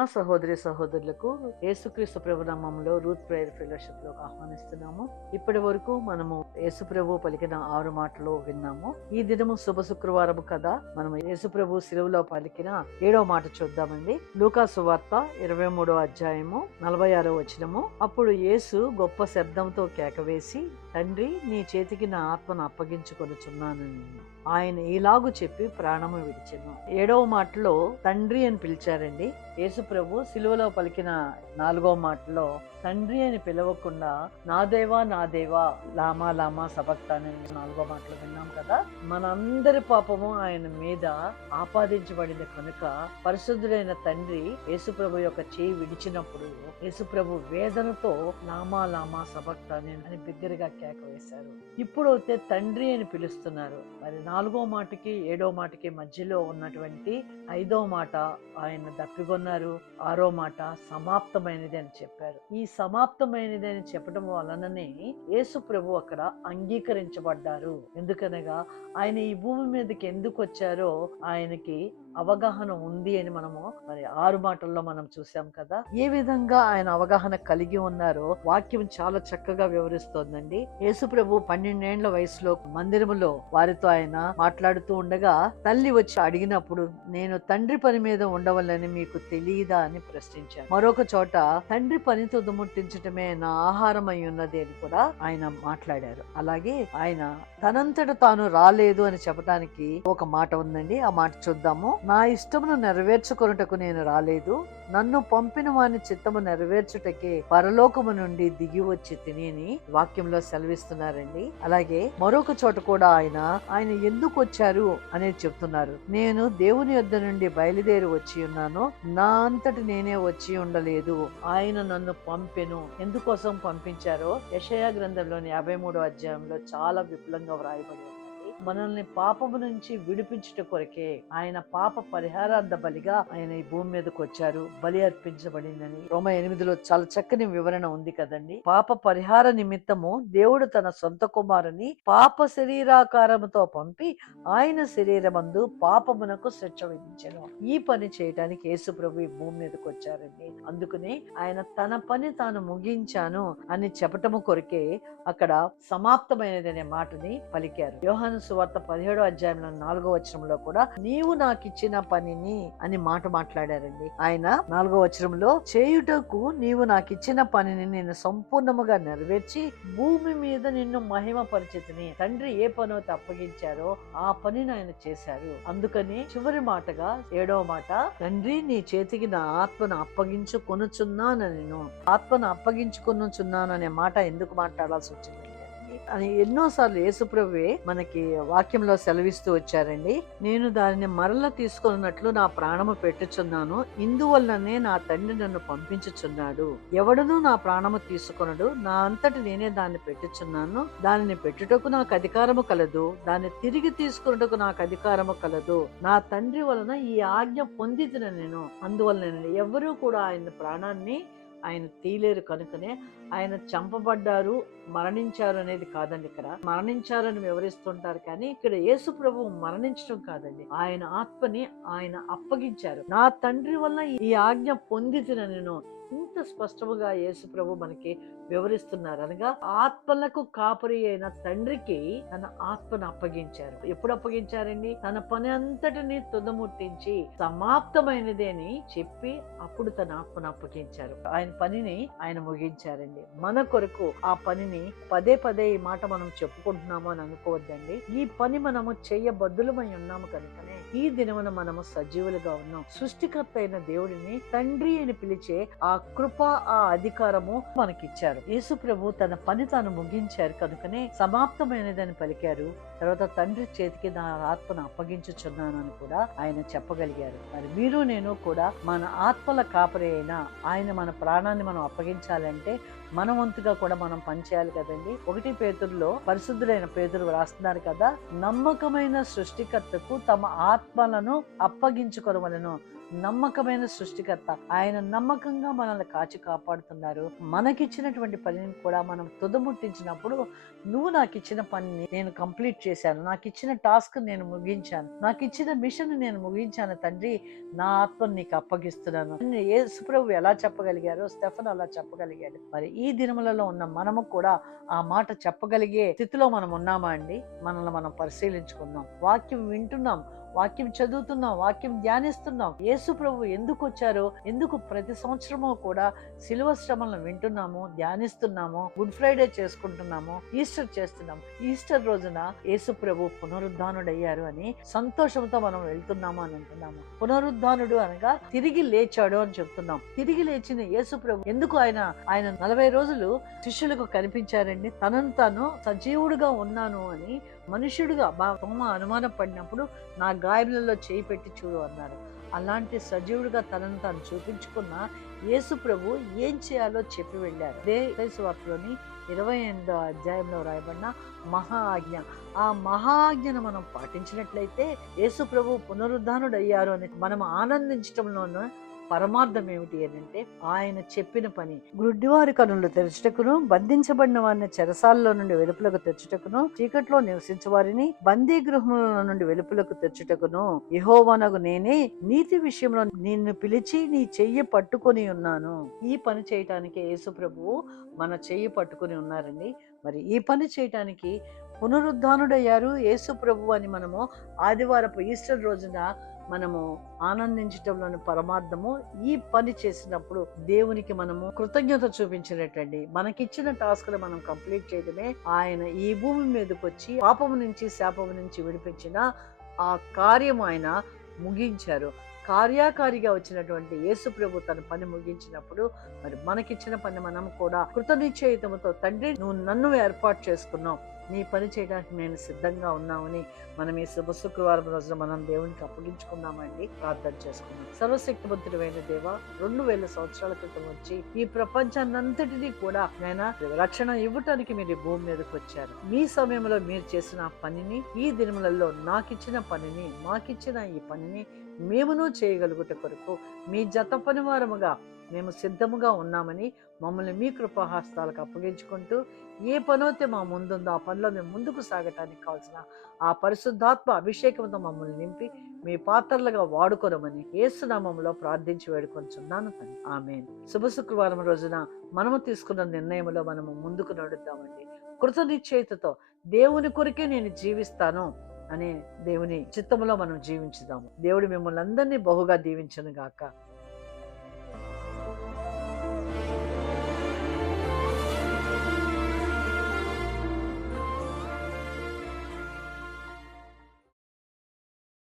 నా సహోదరి సహోదరులకు యేసుక్రీస్తు ప్రభు నామములో రూత్ ప్రేయర్ ఫెలోషిప్ లో ఆహ్వానిస్తున్నాము. ఇప్పటి వరకు మనము యేసు ప్రభు పలికిన 6 మాటలు విన్నాము. ఈ దినము శుభ శుక్రవారం కదా, మనం యేసు ప్రభు శిలువలో పలికిన 7వ మాట చూద్దామండి. లూకా సువార్త 23వ అధ్యాయము 46వ వచనము. అప్పుడు యేసు గొప్ప శబ్దంతో కేకవేసి, తండ్రి, నీ చేతికి నా ఆత్మను అప్పగించుకొనుచున్నానని ఆయన ఇలాగు చెప్పి ప్రాణము విడిచెను. 7వ మాటలో తండ్రి అని పిలిచారండి. యేసు ప్రభు సిలువలో పలికిన 4వ మాటలో తండ్రి అని పిలవకుండా నా దేవా నా దేవా లామా లామా సబక్తాని 4వ మాటలు విన్నాం కదా. మనందరి పాపము ఆయన మీద ఆపాదించబడింది కనుక పరిశుద్ధుడైన తండ్రి యేసు ప్రభు యొక్క చేయి విడిచినప్పుడు యేసు ప్రభు వేదనతో లామా లామా సబక్తాని అని బిగ్గరగా కేక వేశారు. ఇప్పుడు అయితే తండ్రి అని పిలుస్తున్నారు. మరి 4వ మాటకి 7వ మాటకి మధ్యలో ఉన్నటువంటి 5వ మాట ఆయన దప్పికొన్నారు. 6వ మాట సమాప్తమైనది అని చెప్పారు. ఈ సమాప్తమైనది అని చెప్పడం వలననే యేసు ప్రభు అక్కడ అంగీకరించబడ్డారు. ఎందుకనగా ఆయన ఈ భూమి మీదకి ఎందుకు వచ్చారో ఆయనకి అవగాహన ఉంది అని మనము మరి 6 మాటల్లో మనం చూసాం కదా. ఏ విధంగా ఆయన అవగాహన కలిగి ఉన్నారో వాక్యం చాలా చక్కగా వివరిస్తోందండి. యేసు ప్రభు 12 ఏళ్ల వయసులో మందిరములో వారితో ఆయన మాట్లాడుతూ ఉండగా తల్లి వచ్చి అడిగినప్పుడు, నేను తండ్రి పని మీద ఉండవలని మీకు తెలియదా అని ప్రశ్నించారు. మరొక చోట తండ్రి పని తుదముట్టించటమే నా ఆహారం అయి ఉన్నది అని కూడా ఆయన మాట్లాడారు. అలాగే ఆయన తనంతట తాను రాలేదు అని చెప్పడానికి ఒక మాట ఉందండి. ఆ మాట చూద్దాము. నా ఇష్టమును నెరవేర్చుకొనుటకు నేను రాలేదు, నన్ను పంపిన వాని చిత్తము నెరవేర్చుటకే పరలోకము నుండి దిగి వచ్చి తిని వాక్యంలో సెలవిస్తున్నారండి. అలాగే మరొక చోట కూడా ఆయన ఎందుకు వచ్చారు అనేది చెప్తున్నారు. నేను దేవుని యొద్ద నుండి బయలుదేరి వచ్చి ఉన్నాను, నా అంతటి నేనే వచ్చి ఉండలేదు, ఆయన నన్ను పంపెను. ఎందుకోసం పంపించారో యెషయా గ్రంథంలోని 53వ అధ్యాయంలో చాలా విపులంగా వ్రాయబడి ఉంది. మనల్ని పాపము నుంచి విడిపించుట కొరకే ఆయన పాప పరిహారార్థ బలిగా ఆయన ఈ భూమి మీదకి వచ్చారు. బలి అర్పించబడిందని రోమా 8లో చాలా చక్కని వివరణ ఉంది కదండి. పాప పరిహార నిమిత్తము దేవుడు తన సొంత కుమారుని పాప శరీరాకారముతో పంపి ఆయన శరీరమందు పాపమునకు శిక్ష విధించెను. ఈ పని చేయడానికి యేసు ప్రభు ఈ భూమి మీదకి వచ్చారండి. అందుకని ఆయన తన పని తాను ముగించాను అని చెప్పటము కొరకే అక్కడ సమాప్తమైనది అనే మాటని పలికారు. యోహాను సువార్త 17వ అధ్యాయంలో 4వ వచనంలో కూడా నీవు నాకు ఇచ్చిన పనిని అని మాట మాట్లాడారండి. ఆయన 4వ వచనంలో చేయుటకు నీవు నాకు ఇచ్చిన పనిని నేను సంపూర్ణముగా నెరవేర్చి భూమి మీద నిన్ను మహిమ పరిచితిని. తండ్రి ఏ పని అప్పగించారో ఆ పనిని ఆయన చేశారు. అందుకని చివరి మాటగా 7వ మాట, తండ్రి నీ చేతికి నా ఆత్మను అప్పగించుకొనుచున్నాను, నేను ఆత్మను అప్పగించుకొనుచున్నాను అనే మాట ఎందుకు మాట్లాడాల్సి వచ్చింది అని ఎన్నోసార్లు యేసుప్రభువే మనకి వాక్యంలో సెలవిస్తూ వచ్చారండి. నేను దానిని మరల తీసుకున్నట్లు నా ప్రాణము పెట్టుచున్నాను, ఇందువల్లనే నా తండ్రి నన్ను పంపించుచున్నాడు. ఎవడునూ నా ప్రాణము తీసుకొనడు, నా అంతటి నేనే దాన్ని పెట్టుచున్నాను. దానిని పెట్టుటకు నాకు అధికారము కలదు, దాన్ని తిరిగి తీసుకున్నటకు నాకు అధికారము కలదు. నా తండ్రి వలన ఈ ఆజ్ఞ పొందితిన నేను. అందువలన ఎవరూ కూడా ఆయన ప్రాణాన్ని ఆయన తీయలేరు. కనుకనే ఆయన చంపబడ్డారు, మరణించారు అనేది కాదండి. ఇక్కడ మరణించారని వివరిస్తుంటారు, కానీ ఇక్కడ యేసు ప్రభువు మరణించడం కాదండి, ఆయన ఆత్మని ఆయన అప్పగించారు. నా తండ్రి వల్ల ఈ ఆజ్ఞ పొందితిన నేను. ఇంత స్పష్టముగా యేసు ప్రభు మనకి వివరిస్తున్నారు. అనగా ఆత్మలకు కాపరి అయిన తండ్రికి తన ఆత్మను అప్పగించారు. ఎప్పుడు అప్పగించారండి? తన పని అంతటిని తుదముట్టించి సమాప్తమైనది అని చెప్పి అప్పుడు తన ఆత్మను అప్పగించారు. ఆయన పనిని ఆయన ముగించారండి. మన కొరకు ఆ పనిని పదే పదే ఈ మాట మనం చెప్పుకుంటున్నాము అని అనుకోవద్దండి. ఈ పని మనము చేయబద్దులమై ఉన్నాము కనుకనే ఈ దినమున మనము సజీవులుగా ఉన్నాం. సృష్టికర్త అయిన దేవుడిని తండ్రి అని పిలిచే ఆ కృప, ఆ అధికారము మనకిచ్చారు. యేసు ప్రభు తన పని తాను ముగించారు కనుకనే సమాప్తమైనదని పలికారు. తర్వాత తండ్రి చేతికి నా ఆత్మను అప్పగించుచున్నానని కూడా ఆయన చెప్పగలిగారు. మరి మీరు నేను కూడా మన ఆత్మల కాపరి అయినా ఆయన మన ప్రాణాన్ని మనం అప్పగించాలంటే మన వంతుగా కూడా మనం పనిచేయాలి కదండి. 1 పేతురులో పరిశుద్ధుడైన పేతురు రాస్తున్నారు కదా, నమ్మకమైన సృష్టికర్తకు తమ ఆత్మలను అప్పగించుకొనవలెను, నమ్మకమైన సృష్టికర్త. ఆయన నమ్మకంగా మనల్ని కాచి కాపాడుతున్నారు. మనకిచ్చినటువంటి పనిని కూడా మనం తుదముట్టించినప్పుడు, నువ్వు నాకు ఇచ్చిన పనిని నేను కంప్లీట్ చేశాను, నాకు ఇచ్చిన టాస్క్ నేను ముగించాను, నాకు ఇచ్చిన మిషన్ నేను ముగించాను తండ్రి, నా ఆత్మను నీకు అప్పగిస్తున్నాను. యేసుప్రభు ఎలా చెప్పగలిగారో స్టెఫన్ అలా చెప్పగలిగాడు. మరి ఈ దినములలో ఉన్న మనము కూడా ఆ మాట చెప్పగలిగే స్థితిలో మనం ఉన్నామా అండి? మనల్ని మనం పరిశీలించుకుందాం. వాక్యం వింటున్నాం, వాక్యం చదువుతున్నాం, వాక్యం ధ్యానిస్తున్నాం. యేసు ప్రభు ఎందుకు వచ్చారో, ఎందుకు ప్రతి సంవత్సరము కూడా శిలువ శ్రమలను వింటున్నాము, ధ్యానిస్తున్నాము, గుడ్ ఫ్రైడే చేసుకుంటున్నాము, ఈస్టర్ చేస్తున్నాము. ఈస్టర్ రోజున యేసు ప్రభు పునరుద్ధానుడయ్యారు అని సంతోషంతో మనం వెళ్తున్నాము అని అంటున్నాము. పునరుద్ధానుడు అనగా తిరిగి లేచాడు అని చెప్తున్నాం. తిరిగి లేచిన యేసు ప్రభు ఎందుకు ఆయన 40 రోజులు శిష్యులకు కనిపించారండి. తనను తాను సజీవుడుగా ఉన్నాను అని, మనుష్యుడిగా తోమ అనుమానం పడినప్పుడు నా గాయములలో చేయి పెట్టి చూడు అన్నారు. అలాంటి సజీవుడిగా తనను తాను చూపించుకున్న యేసు ప్రభు ఏం చేయాలో చెప్పి వెళ్ళారు. అదే వార్తలోని 28వ అధ్యాయంలో రాయబడిన మహా ఆజ్ఞ. ఆ మహా ఆజ్ఞను మనం పాటించినట్లయితే యేసు ప్రభు పునరుద్ధానుడయ్యారు అని మనం ఆనందించటంలోనూ పరమార్థం ఏమిటి అంటే, ఆయన చెప్పిన పని. గుడ్డివారి కనులు తెరచుటకును, బంధించబడిన వారిని చెరసాలలో నుండి వెలుపులకు తెచ్చుటకును, చీకట్లో నివసించే వారిని బందీ గృహముల నుండి వెలుపులకు తెచ్చుటకును యెహోవానగు నేనే నీతి విషయంలో నిన్ను పిలిచి నీ చెయ్యి పట్టుకొని ఉన్నాను. ఈ పని చేయటానికి యేసు ప్రభువు మన చెయ్యి పట్టుకొని ఉన్నారండి. మరి ఈ పని చేయటానికి పునరుద్ధానుడయ్యారు యేసు ప్రభు అని మనము ఆదివారపు ఈస్టర్ రోజున మనము ఆనందించటంలోని పరమార్థము. ఈ పని చేసినప్పుడు దేవునికి మనము కృతజ్ఞత చూపించినట్టండి. మనకిచ్చిన టాస్క్లు మనం కంప్లీట్ చేయడమే. ఆయన ఈ భూమి మీదకి వచ్చి పాపము నుంచి శాపము నుంచి విడిపించిన ఆ కార్యం ఆయన ముగించారు. కార్యాకారిగా వచ్చినటువంటి యేసు ప్రభు తన పని ముగించినప్పుడు, మరి మనకిచ్చిన పని మనం కూడా కృతనిశ్చయితముతో, తండ్రి నువ్వు నన్ను ఏర్పాటు చేసుకున్నావు, నీ పని చేయడానికి నేను సిద్ధంగా ఉన్నామని మనం ఈ శుభ శుక్రవారం రోజున మనం దేవునికి అప్పగించుకున్నామండి. ప్రార్థన చేసుకున్నాం. సర్వశక్తిమంతుడైన దేవ, 2000 సంవత్సరాల క్రితం వచ్చి ఈ ప్రపంచాన్నంతటినీ కూడా నేను రక్షణ ఇవ్వటానికి మీరు ఈ భూమి మీదకి వచ్చారు. మీ సమయంలో మీరు చేసిన పనిని, ఈ దినములలో నాకిచ్చిన పనిని, మాకిచ్చిన ఈ పనిని మేమును చేయగలుగుట కొరకు మీ జత పనివారముగా మేము సిద్ధముగా ఉన్నామని మమ్మల్ని మీ కృపాహస్తాలకు అప్పగించుకుంటూ, ఏ పనైతే మా ముందుందో ఆ పనిలో మేము ముందుకు సాగటానికి కావాల్సిన ఆ పరిశుద్ధాత్మ అభిషేకంతో మమ్మల్ని నింపి మీ పాత్రలుగా వాడుకోరమని యేసు నామములో ప్రార్థించి వేడుకొంచున్నాను తండ్రి. ఆమేన్. శుభ శుక్రవారం రోజున మనము తీసుకున్న నిర్ణయంలో మనము ముందుకు నడుద్దామండి. కృతనిశ్చయితతో దేవుని కొరకే నేను జీవిస్తాను అనే దేవుని చిత్తములో మనం జీవించుదాము. దేవుడు మిమ్మల్ని అందరినీ బహుగా దీవించును గాక.